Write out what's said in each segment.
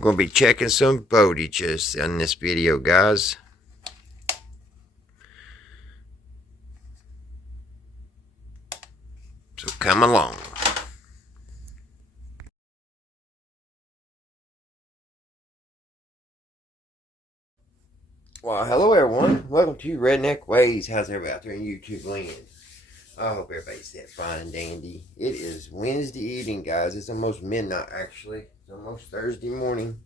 I'm going to be checking some voltages in this video, guys. So come along. Well, hello everyone. Welcome to Redneck Ways. How's everybody out there in YouTube land? I hope everybody's that fine and dandy. It is Wednesday evening, guys. It's almost midnight, actually. It's almost Thursday morning.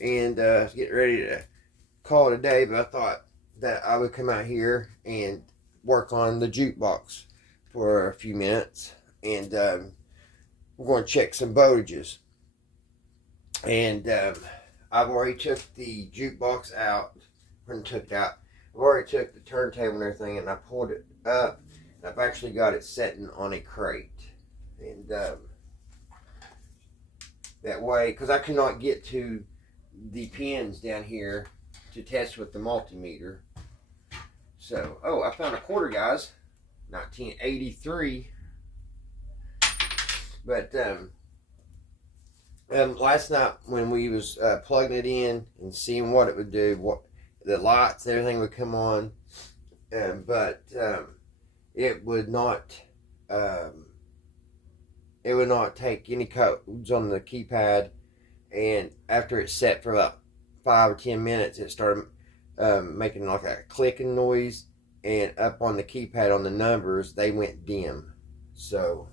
And getting ready to call it a day, but I thought that I would come out here and work on the jukebox for a few minutes. And we're going to check some voltages. And I've already took the jukebox out. I've already took the turntable and everything, and I pulled it up. And I've actually got it sitting on a crate, and that way, because I cannot get to the pins down here to test with the multimeter. So, oh, I found a quarter, guys, 1983. But last night when we was plugging it in and seeing what it would do, what the lights, everything would come on, but it would not take any codes on the keypad. And after it's set for about 5 or 10 minutes, it started making like a clicking noise, and up on the keypad on the numbers, they went dim. So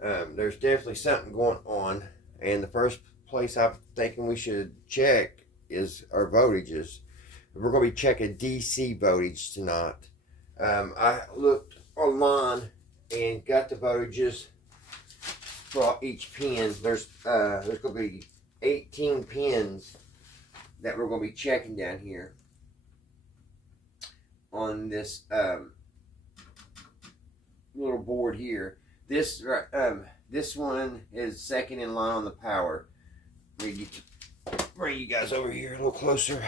there's definitely something going on, and the first place I'm thinking we should check is our voltages. We're going to be checking DC voltage tonight. I looked online and got the voltages for each pin. There's going to be 18 pins that we're going to be checking down here on this little board here. This one is second in line on the power. Bring you guys over here a little closer.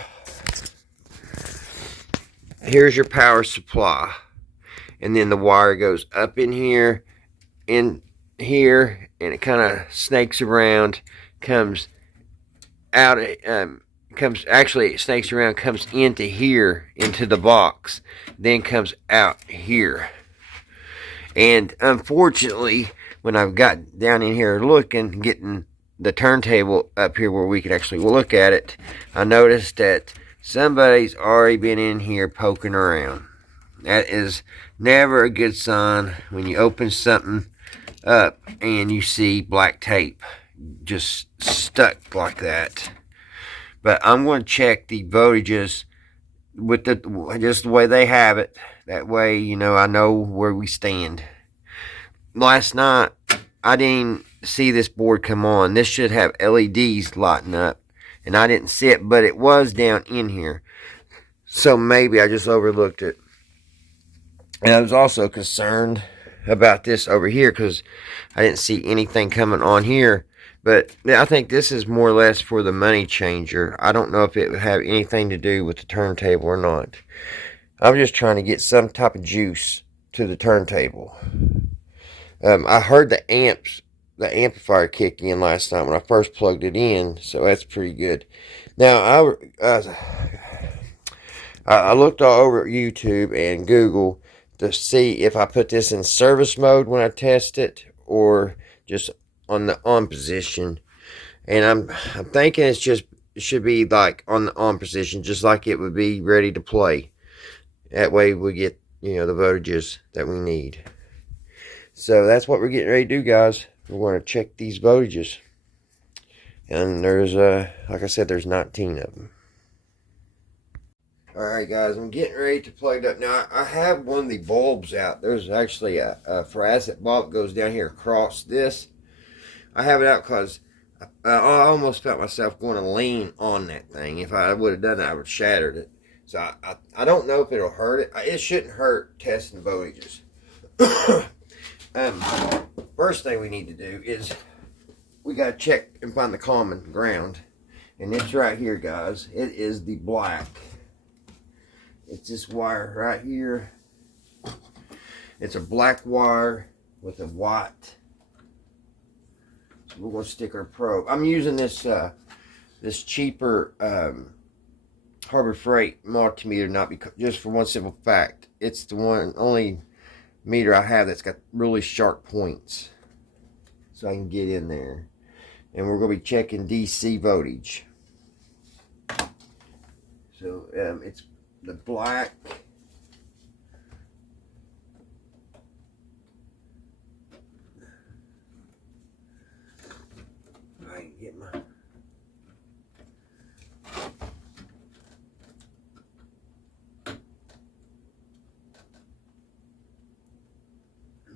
Here's your power supply, and then the wire goes up in here, and it kind of snakes around, comes out. It snakes around, comes into here, into the box, then comes out here. And unfortunately, when I've got down in here looking, getting the turntable up here where we could actually look at it, I noticed that somebody's already been in here poking around. That is never a good sign when you open something up and you see black tape just stuck like that. But I'm going to check the voltages with just the way they have it. That way, you know, I know where we stand. Last night, I didn't see this board come on. This should have LEDs lighting up, and I didn't see it, but it was down in here. So maybe I just overlooked it. And I was also concerned about this over here because I didn't see anything coming on here. But I think this is more or less for the money changer. I don't know if it would have anything to do with the turntable or not. I'm just trying to get some type of juice to the turntable. I heard the amplifier kick in last night when I first plugged it in, so that's pretty good. Now, I looked all over YouTube and Google to see if I put this in service mode when I test it, or just on the on position. And I'm thinking it should be like on the on position, just like it would be ready to play. That way we get, you know, the voltages that we need. So that's what we're getting ready to do, guys. We're going to check these voltages. And there's, like I said, there's 19 of them. Alright, guys, I'm getting ready to plug it up. Now, I have one of the bulbs out. There's actually a fluorescent bulb that goes down here across this. I have it out because I almost felt myself going to lean on that thing. If I would have done that, I would have shattered it. So I don't know if it'll hurt it. It shouldn't hurt testing voltages. First thing we need to do is we got to check and find the common ground. And it's right here, guys. It is the black. It's this wire right here. It's a black wire with a white. So we're going to stick our probe. I'm using this this cheaper Harbor Freight multimeter, not because, just for one simple fact, it's the only meter I have that's got really sharp points, so I can get in there. And we're going to be checking DC voltage. So it's the black. I can get my.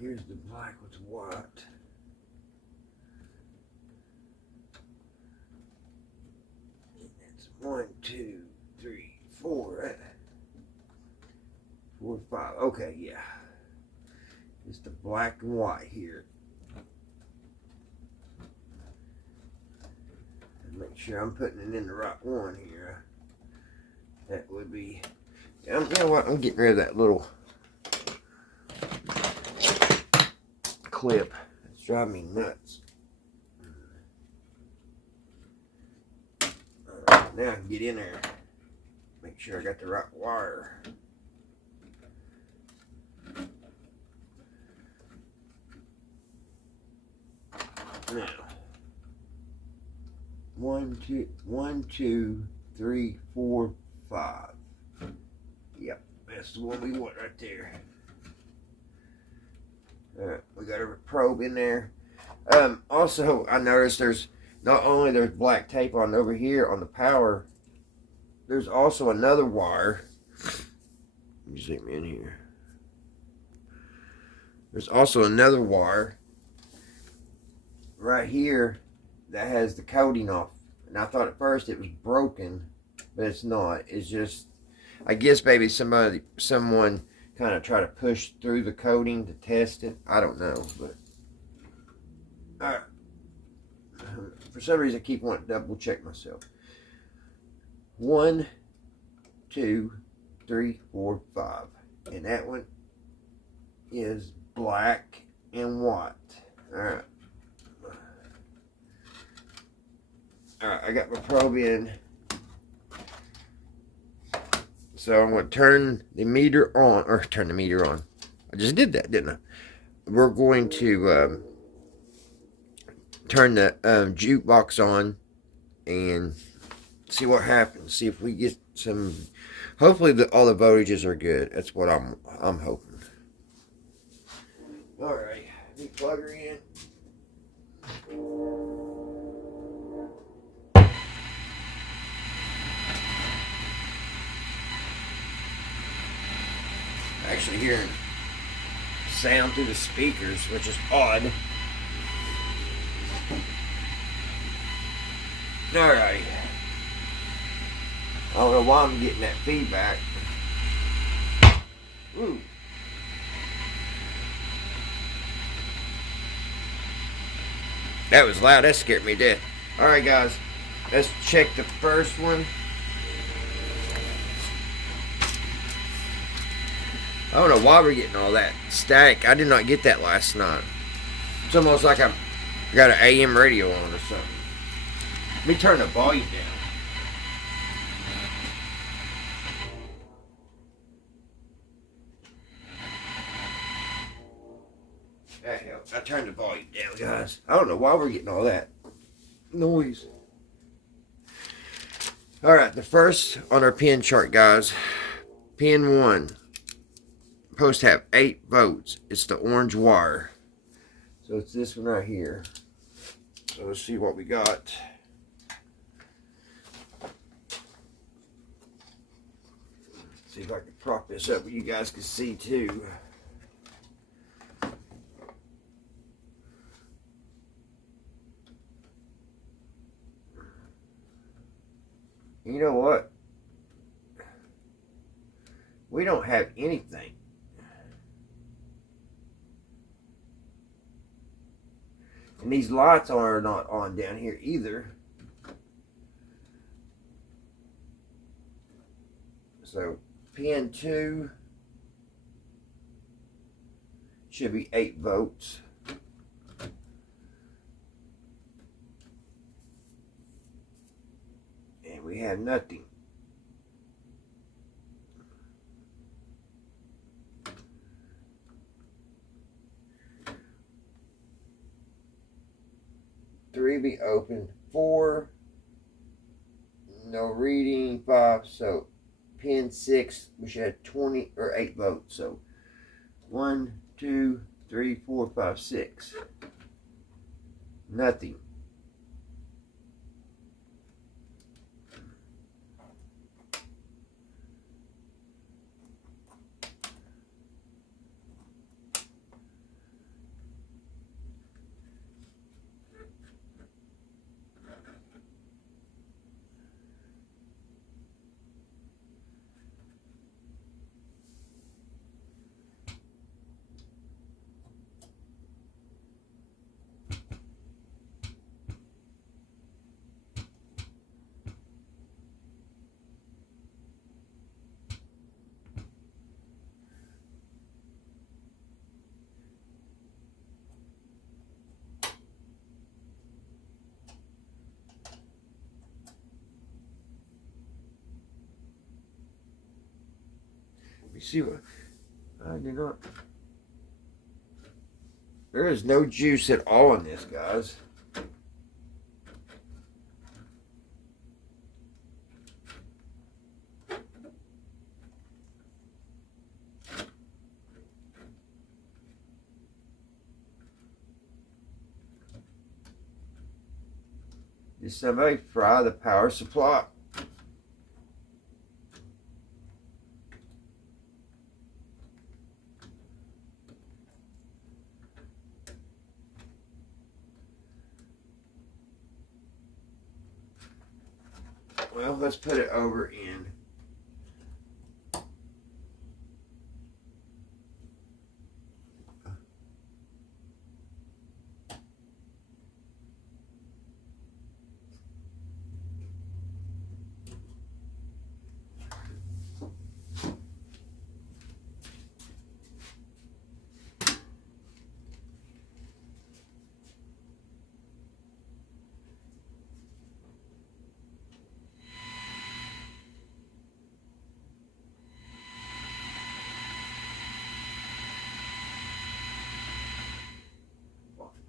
Here's the black with the white. And that's 1, 2, 3, 4. 4, 5. Okay, yeah. It's the black and white here. And make sure I'm putting it in the right one here. That would be. You know what? I'm getting rid of that little clip. It's driving me nuts. Alright, now I can get in there. Make sure I got the right wire. Now, 1, 2, 3, 4, 5. Yep, that's the one we want right there. We got a probe in there. Also, I noticed there's not only there's black tape on over here on the power, there's also another wire. Let me zoom in here. There's also another wire right here that has the coating off. And I thought at first it was broken, but it's not. It's just, I guess maybe someone kind of try to push through the coating to test it. I don't know, but for some reason I keep wanting to double check myself. 1, 2, 3, 4, 5, and that one is black and white. Alright, I got my probe in. So I'm going to turn the meter on, or turn the meter on. I just did that, didn't I? We're going to turn the jukebox on and see what happens. See if we get some. Hopefully, all the voltages are good. That's what I'm hoping. All right, let me plug her in. Actually hearing sound through the speakers, which is odd. Alright. I don't know why I'm getting that feedback. Ooh. That was loud. That scared me to death. Alright guys, let's check the first one. I don't know why we're getting all that static. I did not get that last night. It's almost like I got an AM radio on or something. Let me turn the volume down. That helps. I turned the volume down, guys. I don't know why we're getting all that noise. Alright, the first on our pin chart, guys. Pin 1. Supposed to have 8 volts. It's the orange wire. So it's this one right here. So let's see what we got. See if I can prop this up where you guys can see too. You know what? We don't have anything. And these lights are not on down here either. So pin 2 should be 8 volts. have nothing. Three be open. 4, no reading. 5, so pin 6, we should have 20 or 8 votes. So 1, 2, 3, 4, 5, 6. Nothing. You see what I did not. There is no juice at all in this, guys. Did somebody fry the power supply? Well, let's put it over in.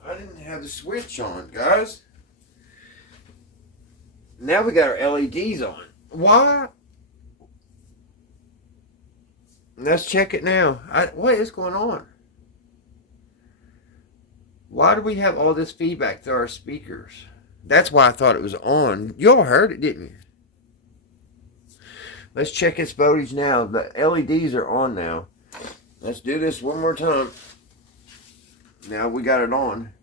I didn't have the switch on, guys. Now we got our LEDs on. Why? Let's check it now. What is going on? Why do we have all this feedback through our speakers? That's why I thought it was on. You all heard it, didn't you? Let's check its voltage now. The LEDs are on now. Let's do this one more time. Now we got it on.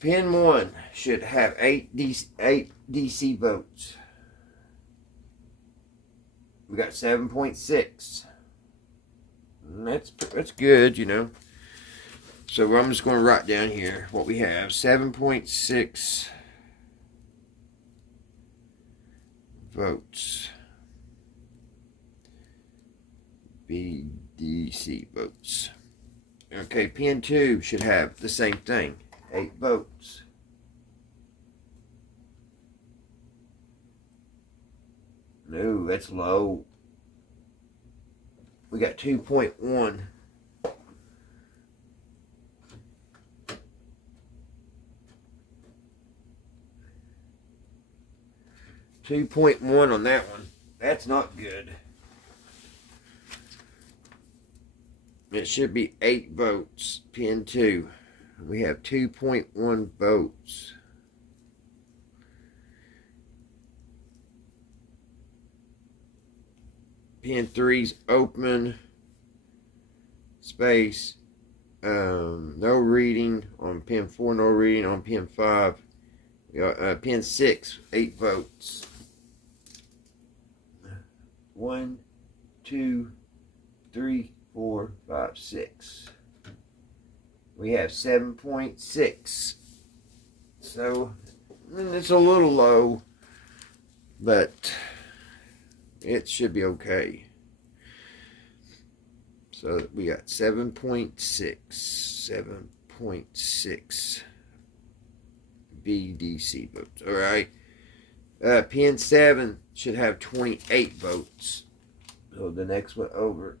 Pin 1 should have 8 DC votes. We got 7.6. That's good, you know. So I'm just going to write down here what we have. 7.6 votes. BDC votes. Okay, pin 2 should have the same thing. 8 votes. No, that's low. We got 2.1. .1 on that one. That's not good. It should be 8 votes. Pin 2. We have 2.1 votes. Pin 3's open. Space. No reading on pin 4. No reading on pin 5. Pin 6. 8 votes. 1, 2, 3, 4, 5, 6. We have 7.6. So it's a little low, but it should be okay. So we got 7.6 VDC votes. All right. Pin 7 should have 28 volts. So the next one over,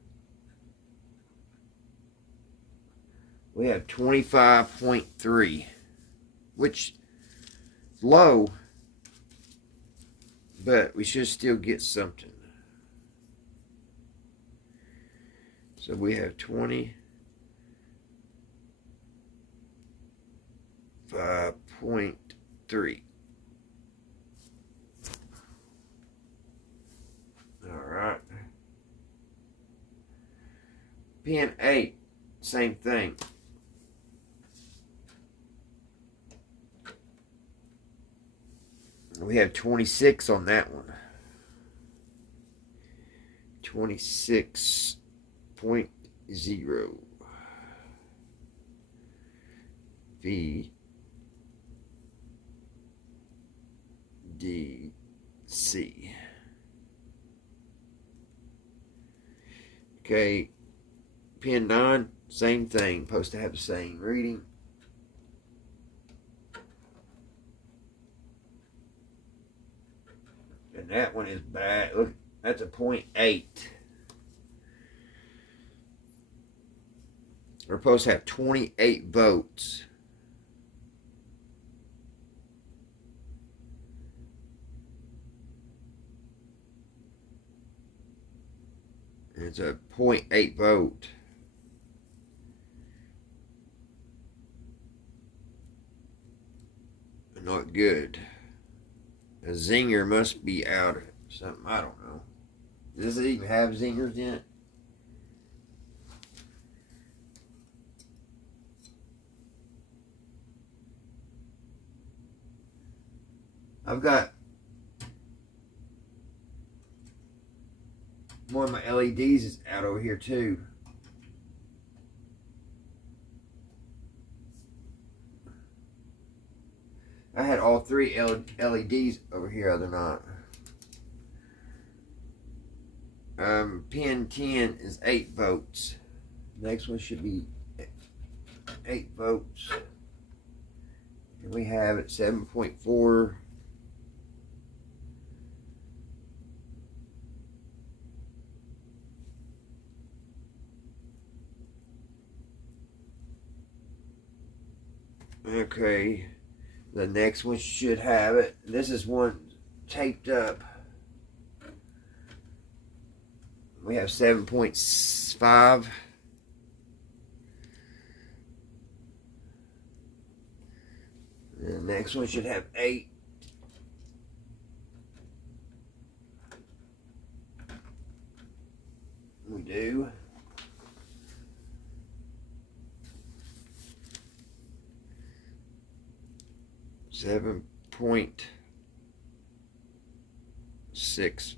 we have 25.3, which is low, but we should still get something. So we have 25.3. Alright. Pin 8, same thing. We have 26 on that one. 26.0. V D C. Okay, pin 9, same thing, supposed to have the same reading. And that one is bad. Look, that's a 0.8. We're supposed to have 28 votes. It's a 0.8 vote. Not good. A zinger must be out or something. I don't know. Does it even have zingers in it? I've got one of my LEDs is out over here too. I had all three LEDs over here other night. Pin 10 is 8 votes. Next one should be 8 votes. And we have it 7.4. Okay, the next one should have it. This is one taped up. We have 7.5. And the next one should have 8. We do. .6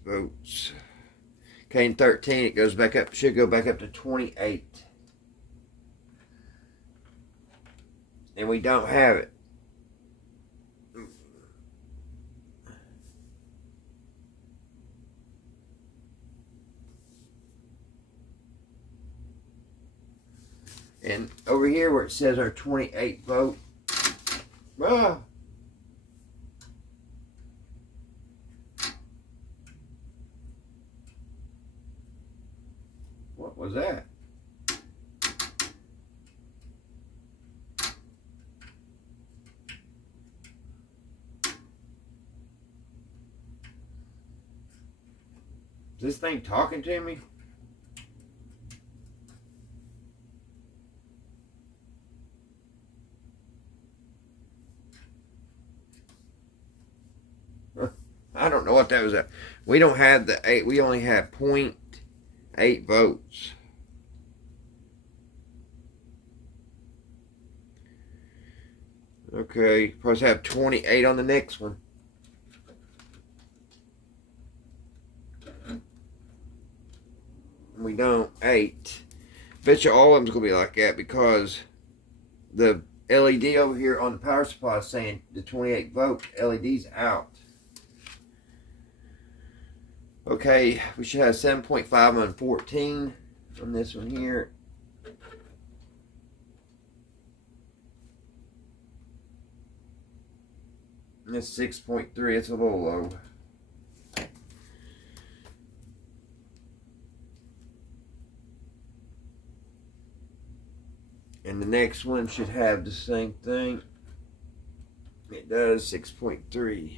votes. Okay, in 13 it goes back up, should go back up to 28. And we don't have it. And over here where it says our 28 vote, what was that? Is this thing talking to me? I don't know what that was. We don't have the 8. We only have 0.8 votes. Okay, supposed to have 28 on the next one. We don't. 8. Bet you all of them's gonna be like that because the LED over here on the power supply is saying the 28 volt LED's out. Okay, we should have 7.5 on 14 from this one here. And it's 6.3, it's a little low. And the next one should have the same thing. It does, 6.3.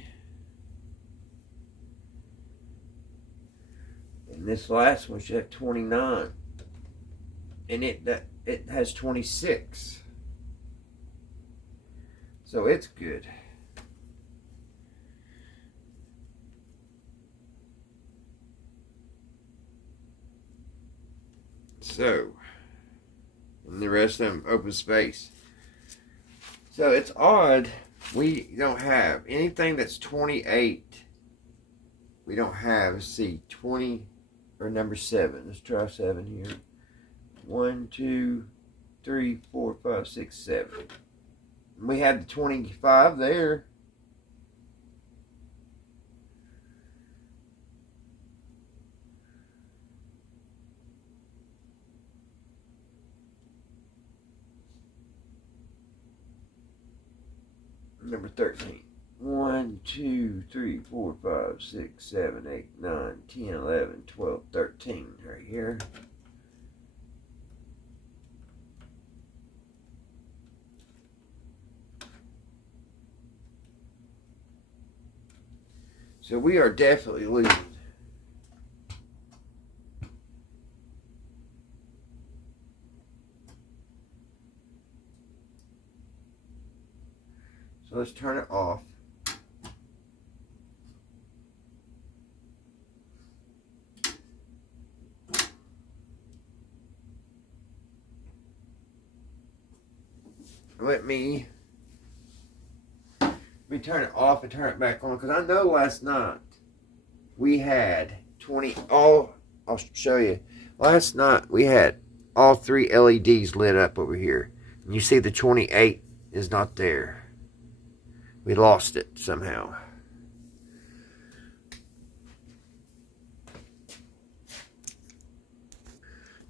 And this last one should have 29. And it has 26. So it's good. So, and the rest of them open space. So it's odd we don't have anything that's 28. We don't have, let's see, 20 or number 7. Let's try 7 here. 1, 2, 3, 4, 5, 6, 7. We have the 25 there. Number 13. 1, 2, 3, 4, 5, 6, 7, 8, 9, 10, 11, 12, 13. Right here. So we are definitely losing. So let's turn it off. Let me turn it off and turn it back on, because I know last night we had 20. I'll show you. Last night we had all 3 LEDs lit up over here. And you see the 28 is not there. We lost it somehow.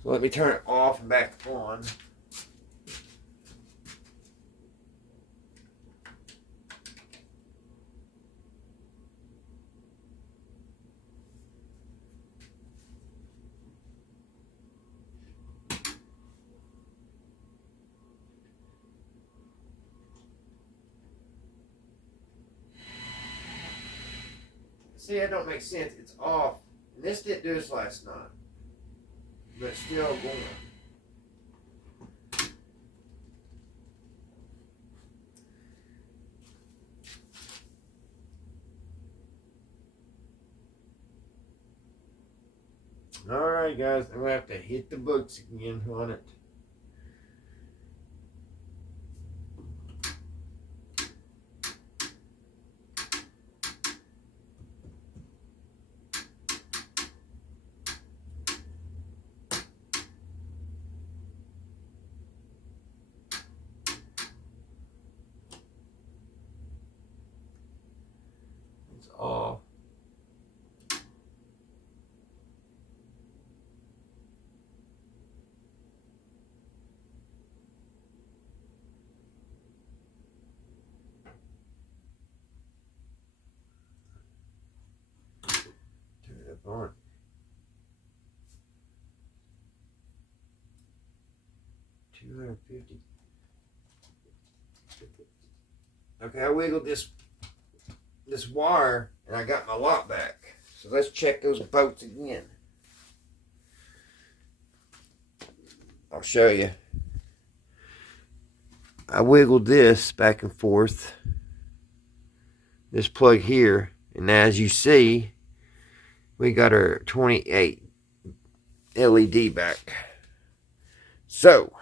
So let me turn it off and back on. See, that don't make sense. It's off. And this didn't do this last night. But it's still going. Alright guys, I'm going to have to hit the books again on it. It's off. Turn it up on. $250. Okay, I wiggled this wire and I got my lock back. So let's check those bolts again. I'll show you. I wiggled this back and forth. This plug here, and as you see, we got our 28 LED back. So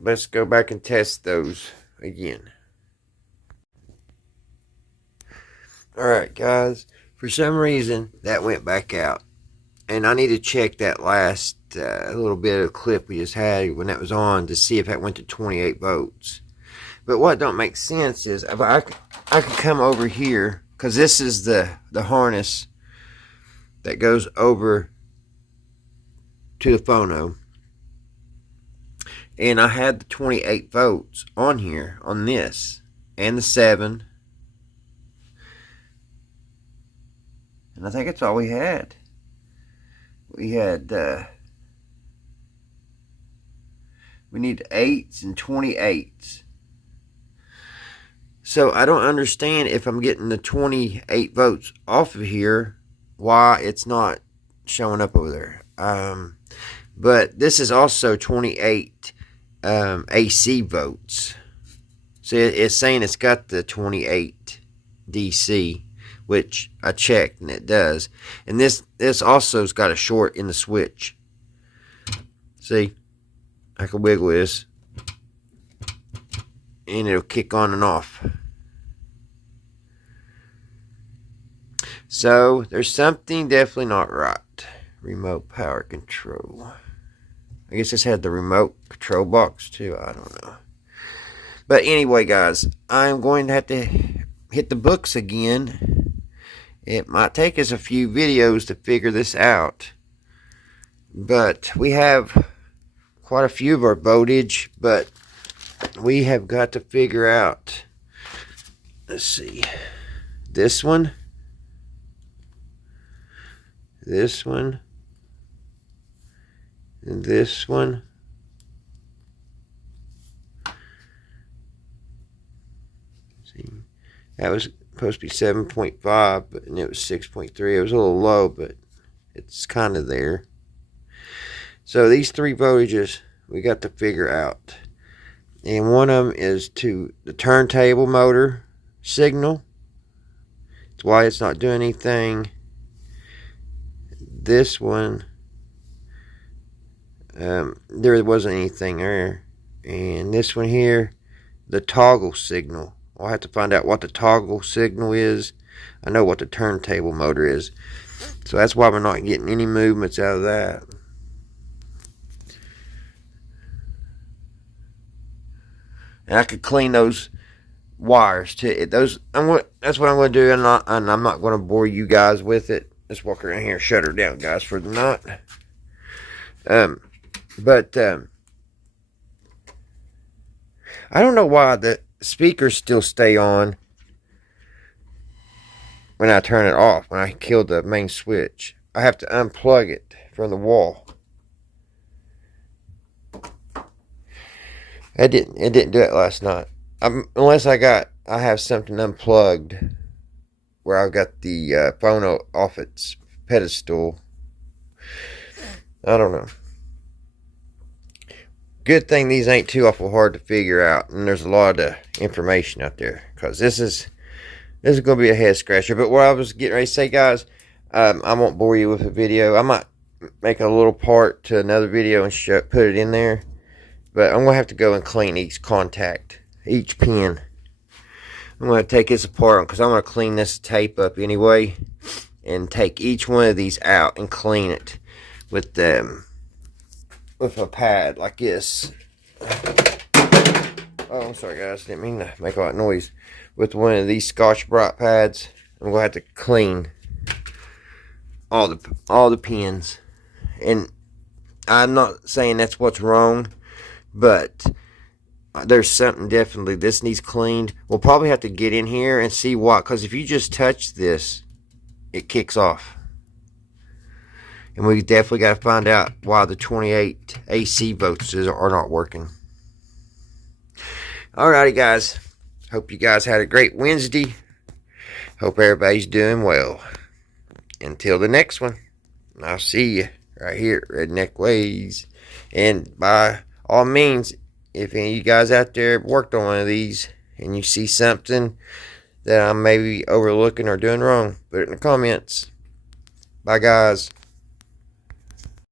let's go back and test those again. Alright guys, for some reason that went back out, and I need to check that last little bit of clip we just had when that was on to see if that went to 28 volts. But what don't make sense is if I can come over here, because this is the harness that goes over to the phono, and I had the 28 volts on here on this and the 7, and I think that's all we had. We had We need 8s and 28s. So I don't understand if I'm getting the 28 volts off of here, why it's not showing up over there. But this is also 28 AC votes. So it's saying it's got the 28 DC, which I checked and it does. And this also's got a short in the switch. See, I can wiggle this and it'll kick on and off. So there's something definitely not right. Remote power control. I guess this had the remote control box too. I don't know. But anyway, guys, I'm going to have to hit the books again. It might take us a few videos to figure this out. But we have quite a few of our voltage, but we have got to figure out, let's see, this one, and this one. See, that was supposed to be 7.5, but and it was 6.3. It was a little low, but it's kind of there. So these 3 voltages we got to figure out. And one of them is to the turntable motor signal. That's why it's not doing anything. This one, there wasn't anything there. And this one here, the toggle signal. I'll have to find out what the toggle signal is. I know what the turntable motor is. So that's why we're not getting any movements out of that. And I could clean those wires too. That's what I'm going to do, and I'm not going to bore you guys with it. Let's walk around here and shut her down, guys, for the night. I don't know why the speakers still stay on when I turn it off. When I kill the main switch, I have to unplug it from the wall. It didn't do it last night. Unless I have something unplugged where I've got the phone off its pedestal. I don't know. Good thing these ain't too awful hard to figure out, and there's a lot of information out there, because this is going to be a head scratcher. But what I was getting ready to say, guys, I won't bore you with a video. I might make a little part to another video and put it in there. But I'm going to have to go and clean each contact, each pin. I'm going to take this apart because I'm going to clean this tape up anyway. And take each one of these out and clean it with a pad like this. Oh, I'm sorry, guys. Didn't mean to make all that noise. With one of these Scotch-Brite pads, I'm going to have to clean all the pins. And I'm not saying that's what's wrong, but there's something definitely this needs cleaned. We'll probably have to get in here and see why, because if you just touch this, it kicks off. And we definitely got to find out why the 28 AC volts are not working. Alrighty, guys. Hope you guys had a great Wednesday. Hope everybody's doing well. Until the next one, I'll see you right here at Redneck Ways. And by all means, if any of you guys out there worked on one of these and you see something that I'm maybe overlooking or doing wrong, put it in the comments. Bye, guys.